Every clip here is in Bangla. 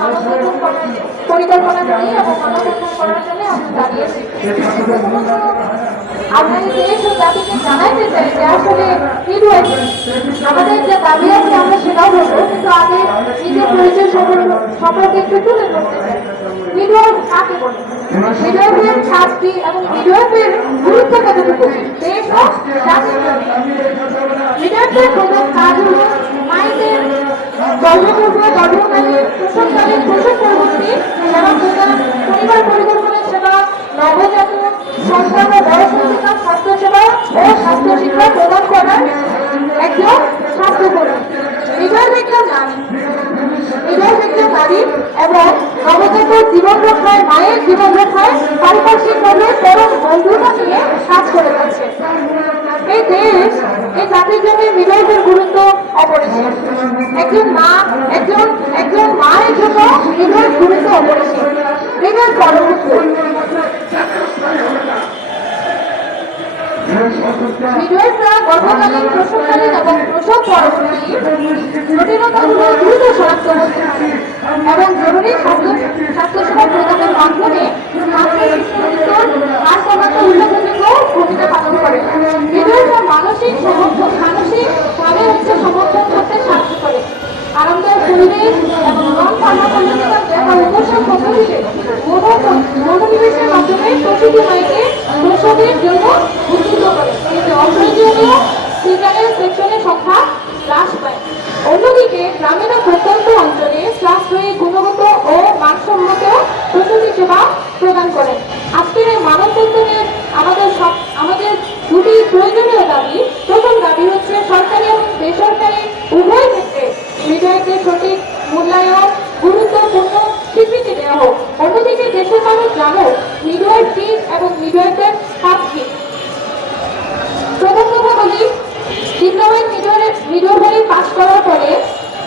মানববন্ধন পরিকল্পনা করি এবং মানববন্ধন করার জন্য আমরা যে আসলে কি আমাদের যে দাবি আছে আমরা সেটাও বলব, কিন্তু আগে নিজের পরিচয় সম্পর্কে সম্পর্কে একটু তুলে ধরতে চাই। ভিডিও কাকে বলে? ভিডিওদের শাস্তি এবং গুরুত্ব কতটুকু দেশ ও জাতির জন্য। সেবা প্রদান পরিবার পরিকল্পনা সেবা, নবজাতক ও স্বাস্থ্য সেবা প্রদান করার একজন স্বাস্থ্যকর্মী হৃদয় নারী হৃদয় নারী এবং নবজাতক জীবন রক্ষায়, মায়ের জীবন রক্ষায় পারিপার্শ্বিকভাবে পরম বন্ধুতা নিয়ে কাজ করে যাচ্ছে। এই দেশ, এই জাতির জন্য গুরুত্ব একজন মা, একজন একজন মায়ের জন্য হৃদয়ের ভূমিকা অপরিসীম। হৃদয় পরমুখ এবং প্রসব পরবর্তী জটিলতাগুলো দ্রুত শনাক্ত করতে পারে এবং জরুরি স্বাস্থ্য স্বাস্থ্যসেবা প্রদানের মাধ্যমে মাতৃ শিশুর হার কমাতে উল্লেখযোগ্য ভূমিকা পালন করে ভিডিওটা মানসিক সমর্থন মানসিকভাবে হচ্ছে সমর্থন করতে সাহায্য করে আরামদায়ক পরিবেশ এবং নন ফার্মাকোলজিক্যাল দেখা উপসব পদ্ধতিতে মনোনিবেশের মাধ্যমে প্রসূতি মায়েকে প্রসবের জন্য উদ্বুদ্ধ করে এতে অপ্রয়োজনীয় সিজারের সেকশনের সংখ্যা হ্রাস পায় অন্যদিকে গ্রামীণ প্রত্যন্ত অঞ্চলে সাশ্রয়ী গুণগত ও মানসম্মত প্রসূতি সেবা প্রদান করে আজকের এই মানববন্ধনের আমাদের সব আমাদের দুটি প্রয়োজনীয় দাবি। প্রথম দাবি হচ্ছে সরকারি এবং বেসরকারি উভয় ক্ষেত্রে বিজয়কে সঠিক মূল্যায়ন, গুরুত্বপূর্ণ স্বীকৃতি দেওয়া হোক। অন্যদিকে দেশের মানুষ জানুক মিডওয়াইফ কি এবং মিডওয়াইফের কাজ কি। প্রথম কথা বলি ডিপ্লোমায় মিডওয়াইফারি পাস করার পরে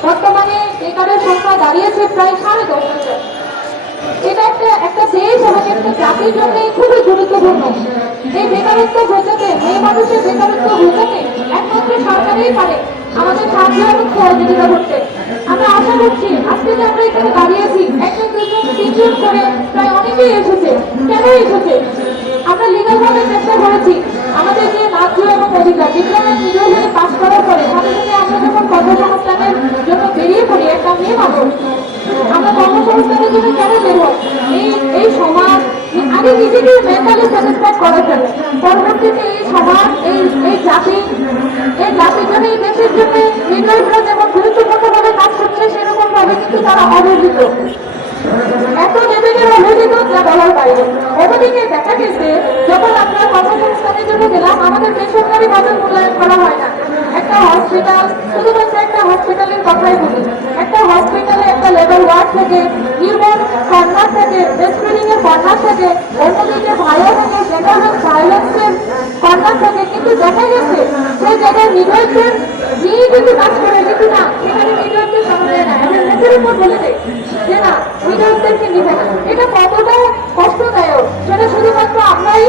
বর্তমানে বেকারের সংখ্যা দাঁড়িয়েছে প্রায় সাড়ে দশ হাজার। এটা একটা একটা দেশ এবং একটা জাতির জন্য খুবই গুরুত্বপূর্ণ। এই বেকারত্ব ঘোচাতে, মেয়ে মানুষের বেকারত্ব ঘোচাতে একমাত্র সরকারই পারে আমাদের সাহায্য এবং সহযোগিতা করতে। আমরা আশা করছি, আজকে যে আমরা এখানে দাঁড়িয়েছি, একজন দুজন, তিনজন করে প্রায় অনেকেই এসেছে। কেন এসেছে? আমরা লিগাল ভাবে চেষ্টা করেছি। জন্য বের এই এই সমাজ, আগে নিজেকে মেন্টালি স্যাটিসফাইড করার জন্য পরবর্তীতে এই সমাজ, এই এই জাতি, এই জাতির জন্য এই দেশের জন্য লিডাররা যেমন গুরুত্বপূর্ণভাবে কাজ করছে সেরকম ভাবে কিন্তু তারা অবহেলিত। এত লেভেলের অবহেলিত যা বলার বাইরে। অন্যদিকে দেখা গেছে, যখন আমরা কর্মসংস্থানের জন্য গেলাম, আমাদের বেসরকারি ভাবে মূল্যায়ন করা হয় না। একটা হসপিটাল শুধুমাত্র একটা হসপিটালের কথাই বলি। একটা হসপিটালে একটা লেভেল ওয়ার্ড থেকে নিউবর্ন কর্নার থেকে ব্রেস্ট ফিডিং থেকে অন্যদিকে ভালো থেকে জেন্ডার ভায়োলেন্সের কর্নার থেকে কিন্তু দেখা গেছে। সেই জায়গায় মিডওয়াইফের যিনি কিন্তু কাজ করে কিন্তু না সেখানে মিডওয়াইফের সঙ্গে না। এবং মুখের উপর বলে দেয় যে না মিডওয়াইফদেরকে নিবে না এটা কতটা কষ্টদায়ক? সেটা শুধুমাত্র আমরাই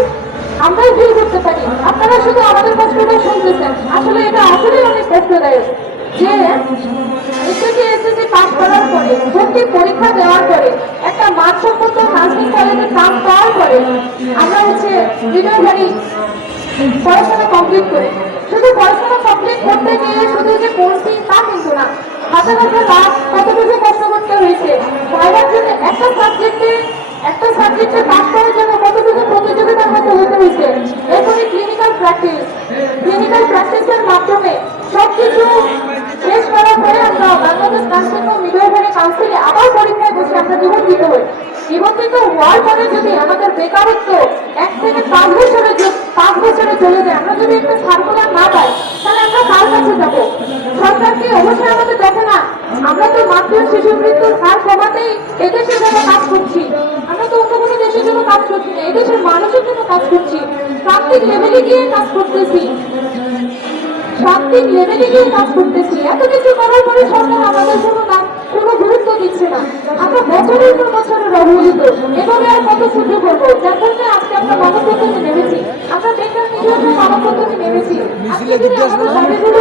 আমরাই ফিল করতে পারি। আপনারা শুধু আমাদের কষ্টটা শুনতেছেন। আসলে এটা আসলে অনেক কষ্টদায়ক। যে এসএসসি এসএসসি পাস করার পরে ভর্তি পরীক্ষা দেওয়ার পরে কলেজে কাজ পাওয়ার পরে আমরা হচ্ছে বিনয়বাড়ি পড়াশোনা কমপ্লিট করি। শুধু পড়াশোনা কমপ্লিট করতে গিয়ে শুধু যে পড়ছি তা কিন্তু না হাজার হাজার লাখ কতটুকু কষ্ট করতে হয়েছে একটা সাবজেক্টে একটা সাবজেক্টে পাস জন্য কতটুকু প্রতিযোগিতার মধ্যে হতে হয়েছে, এরপরে ক্লিনিক্যাল প্র্যাকটিস ক্লিনিক্যাল প্র্যাকটিসের মাধ্যমে সবকিছু শেষ করার পরে আমরা বাংলাদেশ নার্সিং ও মিডওয়াইফারি কাউন্সিলে আবার পরীক্ষায় বসে আমরা নিবন্ধিত হই নিবন্ধিত হওয়ার পরে যদি আমাদের এক থেকে পাঁচ বছরে পাঁচ বছরে চলে যায়। আমরা যদি একটা সার্কুলার না পাই, তাহলে আমরা কার কাছে যাব? অবশ্যই আমাদের দেখে না? আমরা তো শিশু মৃত্যুর হার কমাতেই এদেশের জন্য কাজ করছি। আমরা তো অন্য কোনো দেশের জন্য কাজ করছি না, এদেশের মানুষের জন্য কাজ করছি। প্রান্তিক লেভেলে গিয়ে কাজ করতেছি। প্রান্তিক লেভেলে গিয়ে কাজ করতেছি। এত কিছু করার পরে সরকার আমাদের কোনো না কোনো গুরুত্ব দিচ্ছে না। আমরা বছরের পর বছরের অবহেলিত এভাবে আর কত সহ্য করব? যার জন্য আজকে আমরা মানব নেমেছি আমরা বেকার নিজের মানব নেমেছি আজকে যদি আমরা দাবিগুলো